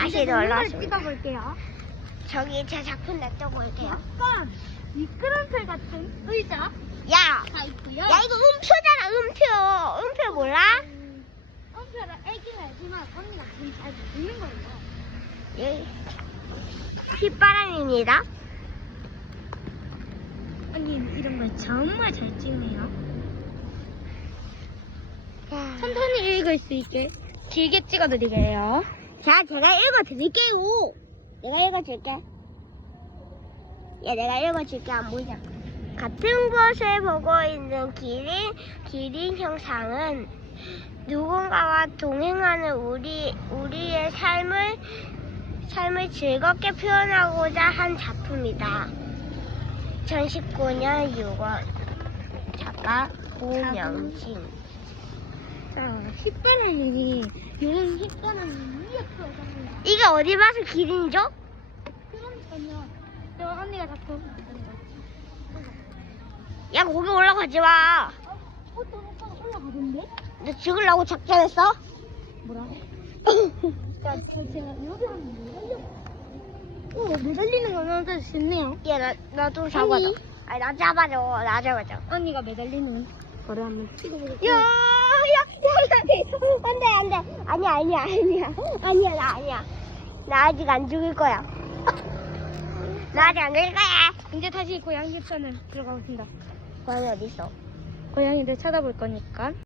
다시 놀랐습니다. 찍어볼게요. 저기 제 작품 냅둬볼게요. 약간 미끄럼틀 같은 의자 야! 다 있고요. 야, 이거 음표잖아, 음표. 음표 몰라? 음, 엄폐를 애긴 알지만 언니가 지금 잘 모르는 거예요. 예. 휘바람입니다. 언니 이런 걸 정말 잘 찍네요. 천천히 읽을 수 있게 길게 찍어드리게요. 자, 제가 읽어드릴게요. 내가 읽어줄게. 야, 내가 읽어줄게. 안 보이냐? 같은 것을 보고 있는 기린, 기린 형상은 누군가와 동행하는 우리, 우리의 삶을, 삶을 즐겁게 표현하고자 한 작품이다. 2019년 6월. 작가 고명진. 자, 휘바람이 이런 휘바람이 위에 풀어갑니다. 이게 어디 봐서 기린이죠? 그러니까요. 언니가. 야, 거기 올라가지 마. 어, 오빠가 올라가던데? 너 죽으려고 작전했어? 뭐라? 자, 저 제가 여기 한번 매달려. 오, 매달리는 거 너무 좋네요. 야, 나, 나도 잡아줘. 아니. 아니, 나 잡아줘. 나 잡아줘. 언니가 매달리는 거를 한번 야, 찍어보겠습니다. 야, 야, 야, 안 돼, 안 돼. 아니야, 아니야, 아니야. 아니야, 나 아니야. 나 아직 안 죽을 거야. 나 아직 안 죽을 거야. 이제 다시 고양이 편을 들어가겠습니다. 고양이 어딨어? 고양이들 찾아볼 거니까.